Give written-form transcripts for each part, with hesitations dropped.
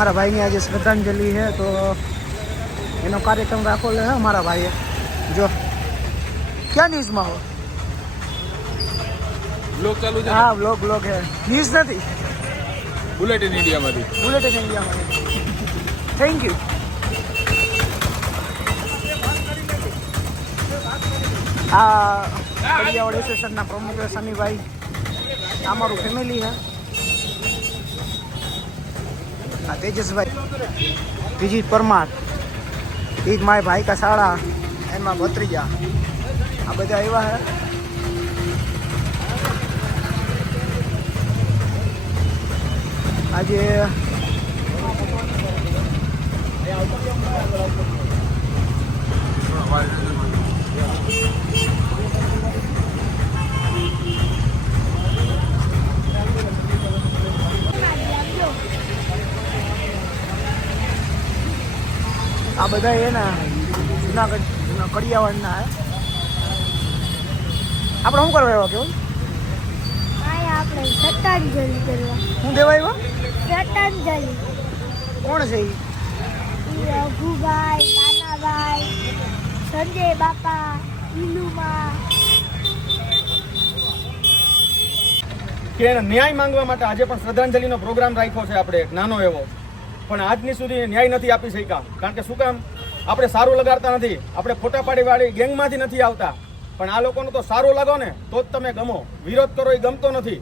મારા ભાઈની આજે શ્રદ્ધાંજલિ છે તો એનો કાર્યક્રમ રાખો લે મારા ભાઈએ. જો ક્યાં ન્યૂઝમાં હો? બ્લોગ ચાલુ છે. હા બ્લોગ હે, ન્યૂઝ નથી. બુલેટિન ઇન્ડિયામાંથી. બુલેટિન ઇન્ડિયામાંથી. Thank you. આ કડિયાવાડ એસોસિએશનના પ્રમુખ સમીભાઈ, અમારું ફેમિલી છે. આ તેજસભાઈ, વિજીત પરમાર, એ જ મારા ભાઈ કા સાળા, એમાં ભત્રીજા, આ બધા એવા હે. આજે આ બધા એના જુનાગઢ કડિયાવાડના હે. આપણે શું કરવા આવ્યા કેવું? આપણે શ્રદ્ધાંજલિ કરવા. શું દેવા આવ્યા? શ્રદ્ધાંજલિ. કોણ છે એ? રઘુભાઈ, કાનાભાઈ, સંજય બાપા, ઈલુમા. કે એને ન્યાય માંગવા માટે આજે પણ શ્રદ્ધાંજલિનો પ્રોગ્રામ રાખ્યો છે આપણે, એક નાનો એવો. પણ આજની સુધી ન્યાય નથી આપી શક્યા. કારણ કે શું કામ? આપણે સારું લગાડતા નથી, આપણે ફોટા પાડીવાળી ગેંગમાંથી નથી આવતા. પણ આ લોકોનું તો સારું લાગો ને તો જ તમે ગમો, વિરોધ કરો એ ગમતો નથી.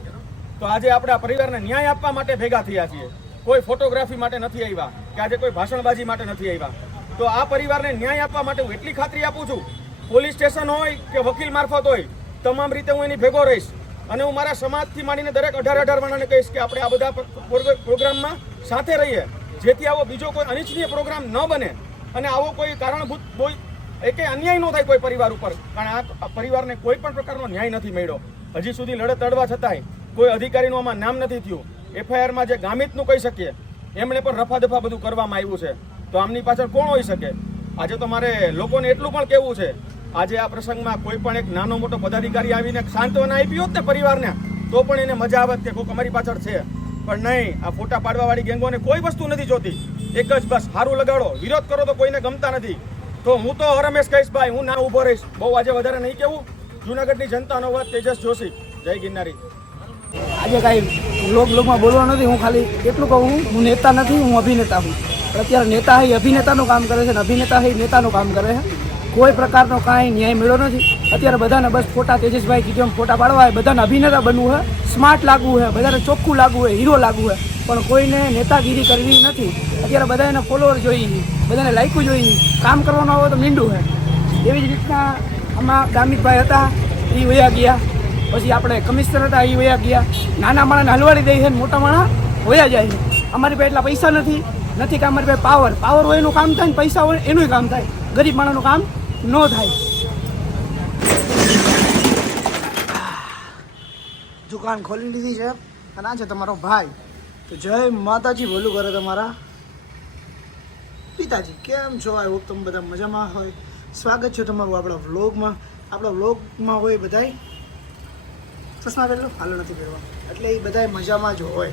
તો આજે આપણે આ પરિવારને ન્યાય આપવા માટે ભેગા થયા છીએ. કોઈ ફોટોગ્રાફી માટે નથી આવ્યા કે આજે કોઈ ભાષણબાજી માટે નથી આવ્યા. તો આ પરિવારને ન્યાય આપવા માટે હું એટલી ખાતરી આપું છું, પોલીસ સ્ટેશન હોય કે વકીલ મારફત હોય, તમામ રીતે હું એની ભેગો રહીશ. અને હું મારા સમાજથી માંડીને દરેક 18 વાળાને કહીશ કે આપણે આ બધા પ્રોગ્રામમાં સાથે રહીએ, જેથી આવો બીજો કોઈ અનિચ્છનીય પ્રોગ્રામ ન બને અને આવો કોઈ કારણભૂત કોઈ એકે અન્યાય ન થાય કોઈ પરિવાર ઉપર. કારણ આ પરિવારને કોઈ પણ પ્રકારનો ન્યાય નથી મળ્યો. હજી સુધી લડત લડવા છતાંય કોઈ અધિકારીનું આમાં નામ નથી થયું. એફઆઈઆરમાં જે ગામિતનું કહી શકીએ એમણે પણ રફાદફા બધું કરવામાં આવ્યું છે. તો આમની પાછળ કોણ હોઈ શકે? આજે તો મારે લોકોને એટલું પણ કહેવું છે, આજે આ પ્રસંગમાં કોઈ પણ એક નાનો મોટો પદાધિકારી આવીને સાંત્વના આપી હોત ને પરિવારને, તો પણ એને મજા આવત કે કોઈક અમારી પાછળ છે. પણ નહીં, આ ફોટા પાડવાવાળી ગેંગોને કોઈ વસ્તુ નથી જોતી. એક જ બસ સારું લગાડો, વિરોધ કરો તો કોઈને ગમતા નથી. તો હું તો હરમેશ કહીશ ભાઈ, હું ના ઊભો રહીશ. બહુ આજે વધારે નહીં કેવું. જુનાગઢની જનતાનો વાત, તેજસ જોશી, જય ગિરનારી. આજે કાંઈ લોગમાં બોલવા નથી. હું ખાલી એટલું કહું, હું નેતા નથી, હું અભિનેતા છું. પણ અત્યારે નેતા એ અભિનેતાનું કામ કરે છે અને અભિનેતા એ નેતાનું કામ કરે છે. કોઈ પ્રકારનો કાંઈ ન્યાય મળ્યો નથી. અત્યારે બધાને બસ ફોટા, તેજસભાઈ કીધું એમ ફોટા પાડવા હોય, બધાને અભિનેતા બનવું છે, સ્માર્ટ લાગવું છે, બધાને ચોખ્ખું લાગવું હોય, હીરો લાગવું છે. પણ કોઈને નેતાગીરી કરવી નથી. અત્યારે બધાને ફોલોઅર જોઈએ, બધાને લાઈકું જોઈએ, કામ કરવાનું આવે તો મીંડું છે. એવી જ રીતના આમાં ગામિતભાઈ હતા, એ વયા ગયા. પછી આપણે કમિશનર હતા, એ વયા ગયા. નાના માણસને હલવાડી દે છે, મોટા માણસ વયા જાય છે. અમારી પાસે એટલા પૈસા નથી કે અમારી પાસે પાવર હોય એનું કામ થાય ને પૈસા હોય એનું કામ થાય. ગરીબ માણસનું કામ ન થાય. દુકાન ખોલી લીધી છે અને આ છે તમારો ભાઈ. તો જય માતાજી બોલું કરે તમારા પિતાજી. કેમ છો? આઈ હોપ તમે બધા મજામાં હોય. સ્વાગત છે તમારું આપણા વ્લોગમાં. આપણા વ્લોગમાં હોય બધાય ચશ્મા પહેરલો હાલો નથી પહેરવા, એટલે એ બધાય મજામાં જ હોય.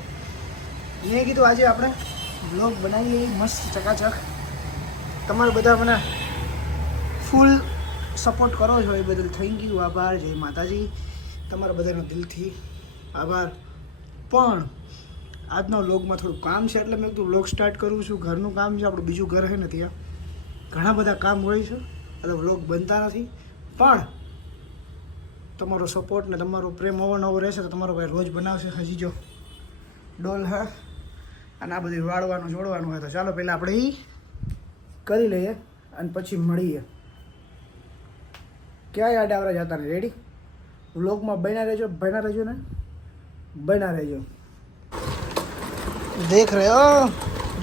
મેં કીધું આજે આપણે વ્લોગ બનાવીએ મસ્ત ચકાચક. તમારે બધા મને ફૂલ સપોર્ટ કરો છો એ બદલ થેન્ક યુ, આભાર. જય માતાજી, તમારા બધાનો દિલથી આભાર. પણ આજનો વ્લોગમાં થોડું કામ છે એટલે મેં કીધું વ્લોગ સ્ટાર્ટ કરું છું. ઘરનું કામ છે, આપણું બીજું ઘર છે ને, ત્યાં ઘણા બધા કામ હોય છે એટલે વ્લોગ બનતા નથી. પણ તમારો સપોર્ટ ને તમારો પ્રેમ અવનવો રહેશે તો તમારો ભાઈ રોજ બનાવશે. હજી જો ડોલ હે અને આ બધું વાળવાનું જોડવાનું હોય તો ચાલો પહેલાં આપણે એ કરી લઈએ અને પછી મળીએ. ક્યાં આડાવરા જતા ને? રેડી? વ્લોગમાં બના રહેજો ને, बना रहे। देख रहे हो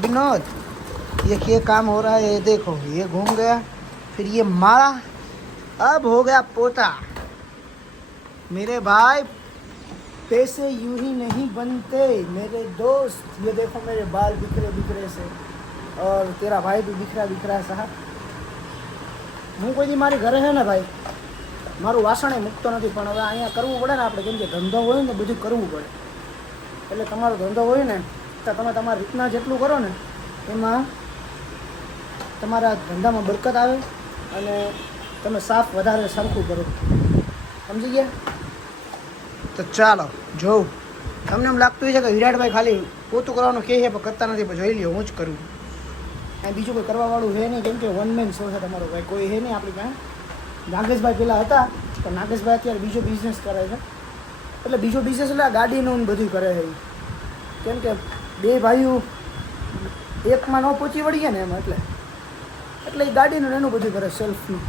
विनोद, ये काम हो रहा है, ये देखो, ये घूम गया, फिर ये मारा, अब हो गया पोता। मेरे भाई पैसे यूं ही नहीं बनते मेरे दोस्त। ये देखो मेरे बाल बिखरे बिखरे से, और तेरा भाई भी बिखरा बिखरा है साहब। હું કોઈ દી મારી ઘરે છે ને ભાઈ મારું વાસણે મૂકતો નથી, પણ હવે અહીંયા કરવું પડે ને આપણે, કેમ કે ધંધો હોય ને બધું કરવું પડે. એટલે તમારો ધંધો હોય ને તો તમે તમારી રીતના જેટલું કરો ને એમાં તમારા ધંધામાં બરકત આવે અને તમે સાફ વધારે સરખું કરો. સમજી ગયા? તો ચાલો જોઉં. તમને એમ લાગતું હોય છે કે વિરાટભાઈ ખાલી પોતું કરવાનું કહે છે પણ કરતા નથી, પણ જોઈ લ્યો હું જ કરું. અને બીજું કોઈ કરવાવાળું છે નહીં, કેમ કે વન મેન શો છે તમારો ભાઈ, કોઈ છે નહીં આપણી પાસે. નાગેશભાઈ પહેલાં હતા પણ નાગેશભાઈ અત્યારે બીજો બિઝનેસ કરે છે. એટલે બીજો બિઝનેસ એટલે આ ગાડીનું ને બધું કરે છે. કેમ કે બે ભાઈઓ એકમાં ન પહોંચી વળીએ ને એમ, એટલે એ ગાડીનું એનું બધું કરે, સેલ્ફનું.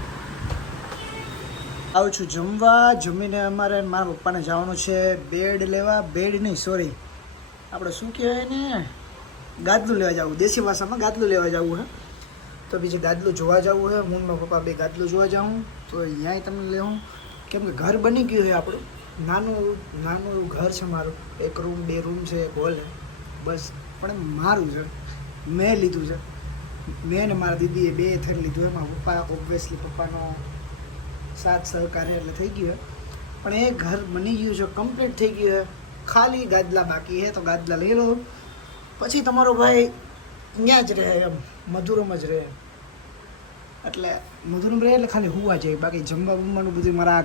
આવું છું જમવા. જમીને અમારે મારા પપ્પાને જવાનું છે બેડ લેવા. બેડ નહીં, સોરી, આપણે શું કહેવાય ને, ગાદલું લેવા જવું. દેશી ભાષામાં ગાદલું લેવા જવું હે. તો બીજે ગાદલું જોવા જવું છે. હું મારા પપ્પા બે ગાદલું જોવા જાઉં તો અહીંયાય તમને લેવું. કેમ કે ઘર બની ગયું છે આપણું. નાનું એવું ઘર છે મારું. 1 રૂમ 2 રૂમ છે, એક હોલ છે, બસ. પણ મારું છે, મેં લીધું છે. મેં ને મારા દીદીએ બે થઈ લીધું. એમાં પપ્પા ઓબ્વિયસલી પપ્પાનો સાથ સહકાર એટલે થઈ ગયું. પણ એ ઘર બની ગયું છે, કમ્પ્લીટ થઈ ગયું છે. ખાલી ગાદલા બાકી છે, તો ગાદલા લઈ લો. પછી તમારો ભાઈ ત્યાં જ રહે, એમ મધુરમ જ રહે. એટલે મધુરમ રહે એટલે ખાલી હુવા જાય. બાકી જમવા બમવાનું બધું મારા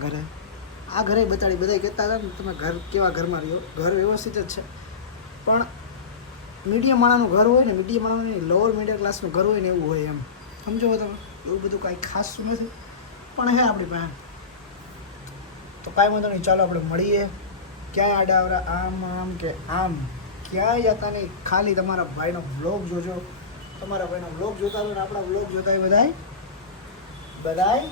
આ ઘરે બતાડી. બધા કહેતા હતા ને તમે ઘર કેવા ઘરમાં રહ્યો. ઘર વ્યવસ્થિત જ છે, પણ મીડિયમ માણાનું ઘર હોય ને, મીડિયમ માણાનું લોઅર મિડલ ક્લાસનું ઘર હોય ને એવું હોય એમ. સમજો તમે? એવું બધું કાંઈ ખાસ નથી, પણ હે આપણી પાસે. તો કાંઈ વાંધો નહીં, ચાલો આપણે મળીએ. ક્યાંય આડાવડા આમ કે આમ ક્યાંય જતા નહીં. ખાલી તમારા ભાઈનો વ્લોગ જોજો. તમારા ભાઈનો વ્લોગ જોતા હોય ને આપણા વ્લોગ જોતા હોય બધાય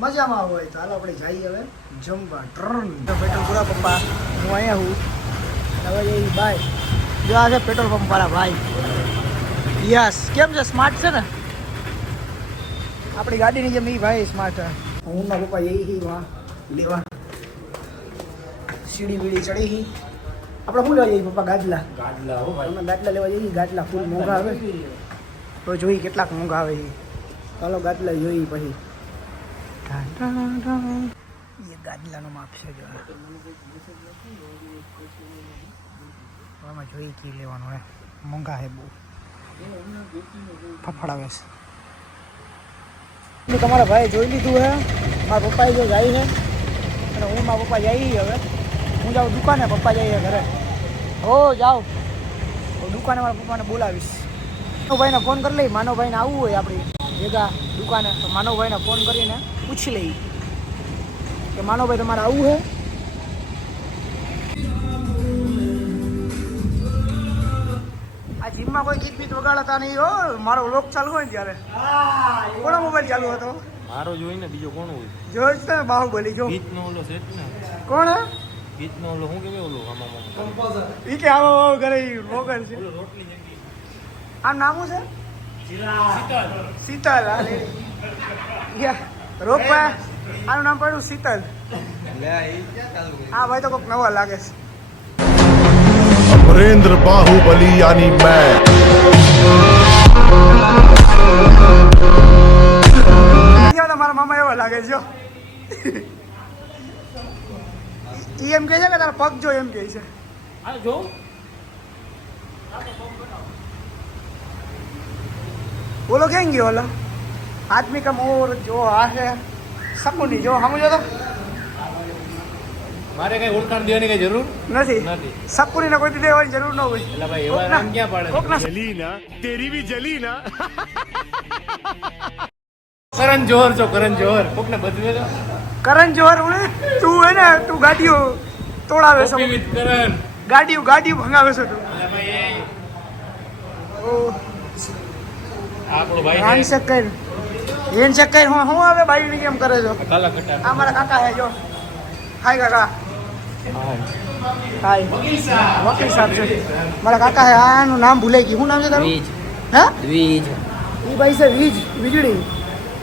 મજામાં હોય. તો હાલો આપણે જઈએ હવે જમવા. પેટ્રોલ પૂરા પપ્પા, હું અહીંયા હું. હવે એ ભાઈ જો આ છે પેટ્રોલ પંપ વાળા ભાઈ. યસ, કેમ છે? સ્માર્ટ છે ને આપણી ગાડીની જેમ. એ ભાઈ સ્માર્ટ છે. હું ના પપ્પા એ વાં લેવા સીડી બીડી ચડી હી. આપણે શું લેવા જઈએ પપ્પા? ગાદલા લેવા જઈએ. ગાદલા ફૂલ મોંઘા આવે તો જોઈ કેટલાક મોંઘા આવે છે. ચાલો ગાદલા જોઈ પછી. એ ગાદલાનો માપ છે જો. આમાં જોઈ કી લેવાનું હોય. મોંઘા હે બહુ, ફફડાવે છે. તમારા ભાઈ જોઈ લીધું હે. મારા પપ્પાએ જો જાય છે અને હું મારા પપ્પા જઈએ. હવે હું જાઉં દુકાને, પપ્પા જઈએ ઘરે. હો જાઓ દુકાને, મારા પપ્પાને બોલાવીશ. માનવભાઈને ફોન કરી લઈ. માનવભાઈને આવવું હોય આપણી ભેગા દુકાને તો માનવભાઈને ફોન કરીને પૂછી લઈ કે માનવભાઈ તમારે આવવું છે. આ જીમમાં કોઈ ગીત બીત વગાડતા નહીં હો. મારો વ્લોગ ચાલુ હોય ને ત્યારે. કોનો મોબાઈલ ચાલુ હતો? મારો જોઈને બીજો કોણ હોય? જોઈ જ તમે બાહુબલી જો. ગીતનો ઓલો સેટ ને. કોણ હે? ગીતનો ઓલો શું કહેવાય ઓલો આમાં કમ્પોઝર. ઈ કે આવો કરે વ્લોગર છે. ઓલો રોટલી જંગી. આમ નામ શું છે? શીતલ. રોકભાઈ આનું નામ પડ્યું શીતલ. હા ભાઈ તો કોઈક નવા લાગે છે. अमरेंद्र बाहुबली यानी मैं મારા મામા એવા લાગે છે. ઈ એમ કહે છે કે તારા પગ જો, એમ કહે છે. આ જો બોલો કેમ ગયો ઓલો આદમી કા મોર જો આ છે શકુની જો. સમજો તો મારે કઈ ઓળખાણ દેવાની કઈ જરૂર નથી. નથી. શકુની ને કોઈ દેવાની જરૂર ન હોય. એટલે ભાઈ એવા નામ ક્યાં પાડે? કોકના जली ना तेरी भी जली ना કરણ જોહર છો, કરણ જોહર. કોકને બદલે તો કરણ જોહર ઉણે તું હે ને, તું ગાડીઓ તોડાવે છે. કોપી વિથ કરણ. ગાડીઓ ભંગાવે છે તું. એટલે ભાઈ એ ઓ આપણો ભાઈ હેન્ડશેક કર. હેન્ડશેક કર. હું હવે બાઈની કેમ કરે છો? કાલા કટા. આ મારા કાકા હે જો. હાય કાકા. હાય વકીલ સાહેબ છે મારા કાકા હે. આનું નામ ભૂલાઈ ગયું. શું નામ છે તારું? હા દ્વિજ. એ ભાઈ છે વીજળી.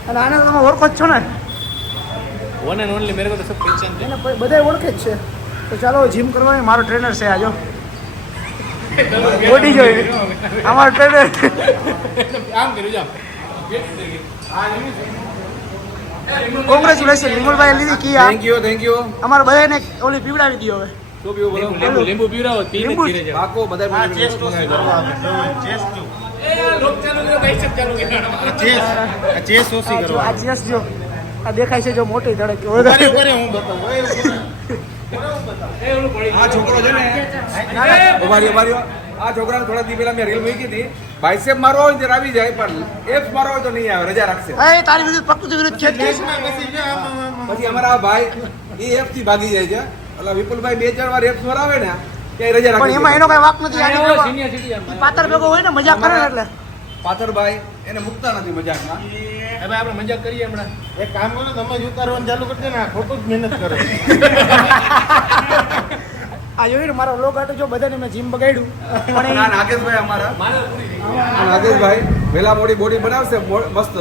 અને આને તો તમે ઓળખો જ છો ને. વન એન્ડ ઓનલી મેરે કો તો સબ પહેચાન દે. એને બધા ઓળખે જ છે. તો ચાલો જીમ કરવા. મારો ટ્રેનર છે આજો. બોડી જોઈએ અમારો ટ્રેનર. આમ કર્યું જામ. કોંગ્રેચ્યુલેશન વિમલભાઈ લીધી કી. Thank you. અમારે બધાને ઓલી પીવડાવી દો હવે. શું પીવું બોલો લીંબુ પીવડાવો પીને લીંબુ જ. ધીરે જાવ પાકો બધા એ લોક ચાલુ કર્યો કઈ શબ્દ ચાલુ કર્યો આ ચેસ જો આ દેખાય છે જો મોટી ધડક એ ઓલું પડી આ છોકરો છે ને ઉભારીઓ આ છોકરાને થોડા દી પહેલા મેં રીલ મૂકી હતી બાઇસેપ મારવા હોય ત્યારે આવી જાય પણ એપ્સ મારવા હોય તો નહીં આવે રજા રાખશે એ તારી વિરુદ્ધ પ્રકૃતિ વિરુદ્ધ ખેત છે પછી અમારા આ ભાઈ એ એપ થી ભાગી જાય છે એટલે વિપુલભાઈ 2-4 વાર એપ્સ મરાવે ને ત્યાં રજા પણ રાખે એમાં એનો કઈ વાક નથી આની ભેગો. સિનિયર સિટીઝન ઈ પાતર ભેગો હોય ને મજાક કરે ને એટલે પાથરભાઈ એને મુકતા નથી મજાકમાં હવે આપણે મજાક કરીએ હમણાં એક કામ કરો તમે જ ઉતારવાનું ચાલુ કરજો ને આ ખોટું જ મહેનત કરે આ જોયું ને મારો લોગ આટો જો બધાને મેં જીમ બગાડ્યું પણ ના નાગેશભાઈ અમારા મારે પૂરી થઈ ગઈ. આ નાગેશભાઈ વેલા મોડી બોડી બનાવશે મસ્ત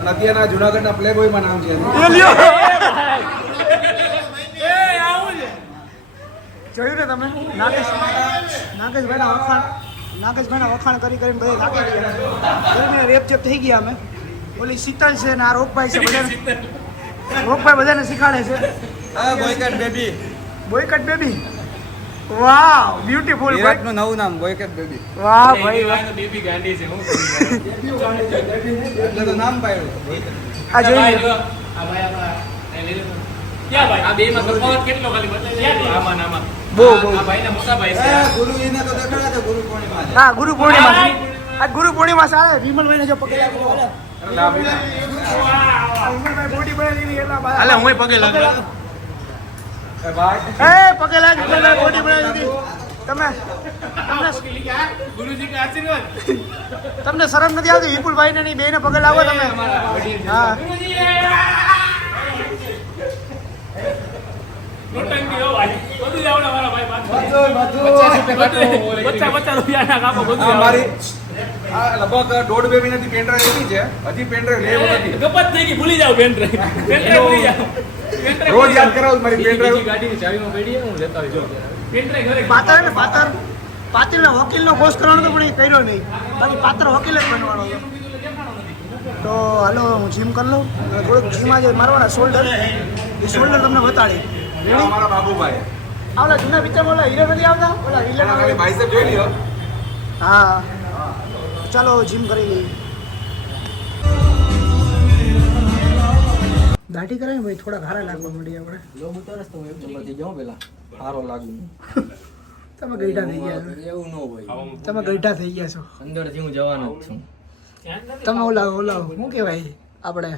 અને અત્યારના જુનાગઢના પ્લે બોયમાં નામ છે એનું. એ લ્યો એ આવું છે જોયું ને તમે નાગેશભાઈના વખાણ કરી કરીને બધા થાકી ગયા રેપ ચેપ થઈ ગયા અમે ઓલી શીતલ છે ને આ રોગભાઈ છે બધાને રોગભાઈ બધાને શીખાડે છે બોયકટ બેબી બોયકટ બેબી વાવ બ્યુટીફુલ વિરાટનું નવું નામ બોયકટ બેબી વાહ ભાઈ વાહ. તો બેબી ગાંડી છે હું કરી એટલે તો નામ પાડ્યું આ જોયું આ ભાઈ આપણા એ લઈ લો. ક્યાં ભાઈ આ બે માં તફાવત કેટલો ખાલી બતાવી આમાં ને આમાં બહુ, બહુ. આ ભાઈના મોટા ભાઈ છે ગુરુ એને તો દેખાડા તો ગુરુ પૂર્ણિમા છે હા ગુરુ પૂર્ણિમા આજ ગુરુ પૂર્ણિમા સાળે વિમલભાઈને જો પગે લાગો બોલે ના ભાઈ વિમલભાઈ બોડી બનાવી દીધી એટલા બાર. હાલે હું પગે લાગુ એ ભાઈ એ પગે લાગી વિમલભાઈ બોડી બનાવી દીધી તમને ગુરુજી का आशीर्वाद તમને શરમ નથી આવતી વિપુલભાઈ ને બે ને પગે લાગો તમે હા गुरुजी નોટંકી હો ભાઈ બધું જાવડા વાળા ભાઈ બચ્ચા રૂપિયા કાપો બધું આ મારી આ લગભગ 1.5 બે મહિનાથી પેનડ્રાઈવ લીધી છે હજી પેનડ્રાઈવ લેવો નથી ગપત થઈ ગઈ ભૂલી જાવ પેન ડ્રાઈવ ભૂલી જાવ રોજ યાદ કરાવું મારી પેનડ્રાઈવ ગાડીની ચાવીમાં પડી હું લેતા આવી જાઉં પેન ડ્રાઈવ ઘરે પાતર ને પાતિલ ના વકીલ નો કોર્સ કરવાનો તો પણ એ કર્યો નહીં બાકી પાત્ર વકીલ જ બનવાનો હતો તો હાલો હું જીમ કરી લઉં અને થોડુંક જીમ આજે મારવાના શોલ્ડર એ શોલ્ડર તમને બતાડી આ મારા બાબુભાઈ આવલા જૂના પિક્ચરમાં ઓલા હીરો નથી આવતા ઓલા આ વિલન ખાલી બાઇસેપ જોઈ લ્યો હા ચાલો જીમ કરી લઈએ દાઢી કરાય ભાઈ થોડા ઘારા લાગવા માંડી આપણે લોગ ઉતારસ તો હું એક નંબર થઈ જાઉં પેલા સારો લાગુ તમે ગઈઢા થઈ ગયા છો એવું ન હોય તમે ગઈઢા થઈ ગયા છો અંદરથી હું જવાનો જ છું તમે ઓલા શું કહેવાય આપણે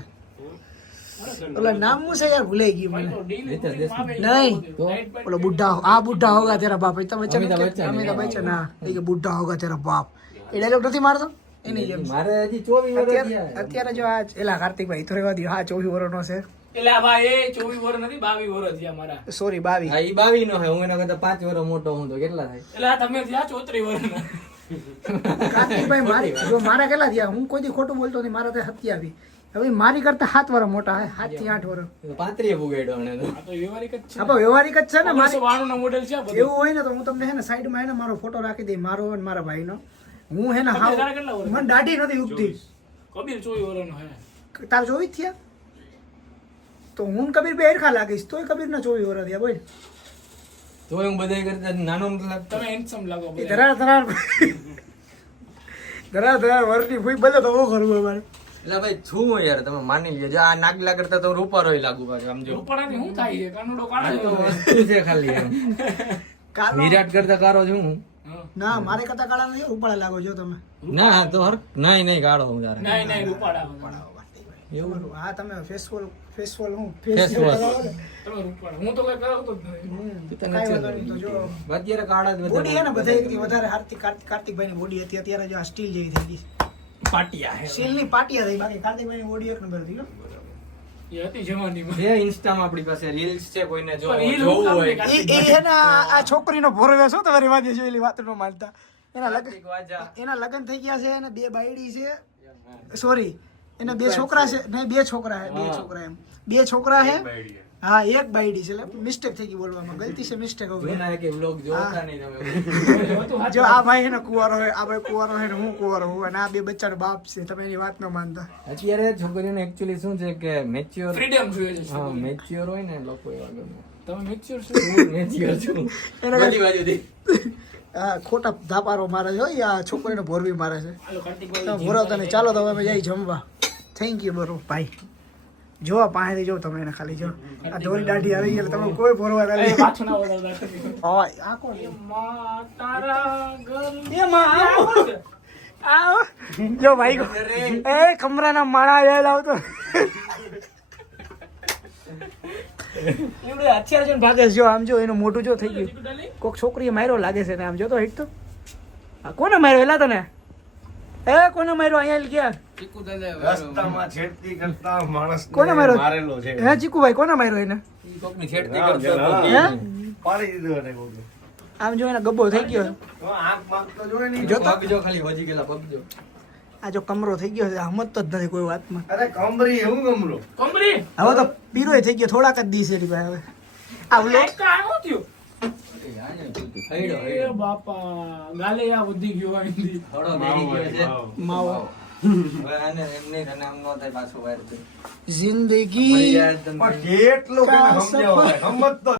ઓલા નામ શું છે યાર ભૂલાઈ ગયું મને રીતેશ દેશમુખ. નહીં તો ઓલો બુઢ્ઢા આ બુઢ્ઢા હોગા તેરા બાપ અમિતાભ બચ્ચન અમિતાભ બચ્ચન. અમિતાભ બચ્ચન હા એ કે બુઢ્ઢા હોગા તેરા બાપ એ ડાયલોગ નથી મારતો એની જેમ મારે હજી 24 વર્ષ અત્યારે થયા. અત્યારે જો આ એલા કાર્તિકભાઈ તો રેવા દો હા 24 વર્ષનો છે એટલે આ ભાઈ એ 24 વર્ષ નથી 22 વર્ષ થયા મારા સોરી 22 હા, ઈ 22 નો હે હું એના કરતા 5 વર્ષ મોટો હું તો કેટલા થાય એટલે આ તમે થયા 34 વર્ષના કાર્તિકભાઈ મારી જો મારા કેટલા થયા હું કોઈ દી ખોટું બોલતો નથી મારા તો 27 હવે મારી કરતા 7 વર્ષ મોટા હે 7 થી 8 વર્ષ 35 પુગાડ્યો અને તો આ તો વ્યવહારિક જ છે આપણે વ્યવહારિક જ છે ને મારી 1992 નો મોડેલ છે આ બધું એવું હોય ને તો હું તમને હે ને સાઈડમાં હે ને મારો ફોટો રાખી દઈ મારો અને મારા ભાઈનો હું હે ને હાવ તારા કેટલા વર્ષ? મને દાઢી નથી ઉગતી કબીર 24 વર્ષનો હે તાર 24 થયા તો હું ને કબીર બે હરખા લાગીશ તોય કબીરના 24 વર્ષ થયા બોલ તો હું બધાય કરતા નાનો નથી લાગતો તમે હેન્ડસમ લાગો એ બધા. ધરાર વર્ષની ફૂઈ બદલે તો બહુ કરવું અમારે એટલે ભાઈ છું હું યાર તમે માની લ્યો જો આ નાગલા કરતા તો હું રૂપારોય લાગુ પાછો આમ જો રૂપાળાથી શું થાય છે કાનુડો આ કાઢો તો વસ્તુ છે ખાલી એમ. કાલો વિરાટ કરતા કારો છું હું ના મારે કરતા કાળા નથી ઉપાડા લાગો છો તમે ના તો હર નહીં કાઢો હું તારે નહીં રૂપાળા એવું હા તમે ફેસવોલ હું Face wash. તમે રૂપાળા હું તો કઈ કરાવતો જ નહીં તને કાંઈ છે. વાંધો નહીં તો જો અત્યારે કાળા જ બોડી હે ને વધારે બધા એકથી વધારે કાર્તિકભાઈ ની બોડી હતી અત્યારે જો આ સ્ટીલ જેવી થઈ ગઈ પાટિયા હે સ્ટીલ ની પાટિયા થઈ બાકી કાર્તિકભાઈ ની બોડી એક નંબર થઈ હો. એ હતી જવાનીમાં છે ઇન્સ્ટામાં આપણી પાસે રીલ્સ છે કોઈને જો પણ ઈ જોવું લોકો હોય કામ એ હે ને આ છોકરીનો ભોરવ્યો છો તમારી વાત જોયેલી વાત નો માનતા કાર્તિક વાજા. એના લગ્ન થઈ ગયા છે એને 2 બાયડી છે સોરી એને 2 છોકરા છે નહીં 2 છોકરા છે 2 છોકરા એમ 2 છોકરા છે હા એક બાયડી છે એટલે મિસ્ટેક થઈ ગઈ બોલવામાં ગલતી છે મિસ્ટેક હો ગઈ જૂના કે vlog જોતા નહીં તમે જો આ ભાઈ એને કુંવારો હોય આ ભાઈ કુંવારો હોય ને હું કુંવારો હું અને આ 2 બચ્ચાનો બાપ છે તમે એની વાત ન માનતા અત્યારે છોકરીઓને એકચ્યુઅલી શું છે કે મેચ્યોર ફ્રીડમ જોઈએ છે હા મેચ્યોર હોય ને લોકો એવા ગમે તમે મિક્સર છો હું મેચિયર છું એના બધી બાજુથી. હા ખોટા ધાપારો મારે છે હો, ઈ આ છોકરીને ભોરવી મારે છે હાલો કાર્તિકભાઈ તમે ભોરાવતા નહીં ચાલો તો હવે અમે જઈ જમવા થેન્ક યુ બરો ભાઈ જો આ પાસેથી જો તમે એને ખાલી જો આ ઢોરી દાઢી આવી ગઈ એટલે તમે કોઈ ભોરવા ના એ લે પાછું ના વગાડતા આ કોણ છે? માં તારા ઘર એ માં આવો. આવો જો ભાઈ એ કમરાના માળા યાદ આવતો એવડે હથિયાર છે ને ભાગે છે. જો આમ જો એનું મોઢું જો થઈ ગયું કોક છોકરીએ માર્યો લાગે છે ને આમ જો તો હિટ તો આ કોને માર્યો એલા તને એ કોને માર્યો અહીંયા ગયા ચીકુ દાદા રસ્તામાં છેડતી કરતા માણસ કોને માર્યો? મારેલો છે હે ચીકુભાઈ કોને માર્યો એને ઈ કોકની છેડતી હા, કરતો હતો. હે પાડી દીધો એને કોકે. આમ જો એને ગબ્બો થઈ ગયો તો આંખ માંગતો જોઈ નહીં. જો તો પગ જો ખાલી વજી ગયેલા પગ જો. આ જો કમરો થઈ ગયો છે સમજતો જ નથી કોઈ વાતમાં અરે કમરી એવું ગમરો કમરી હવે તો પીરોય થઈ ગયો થોડાક જ દિવસે રી ભાઈ હવે આ વ્લોગ આ શું થયું એ આને તું હૈડો એ હૈડો. બાપા ગાલે આ વધી ગયો આ હિન્દી થોડો બેરી ગયો છે. માવો હવે આને એમને અને આમ નો થાય પાછો વાર તો. જિંદગી મળી જાય તમે. પણ કેટલો પેલા સમજાવો સમજતો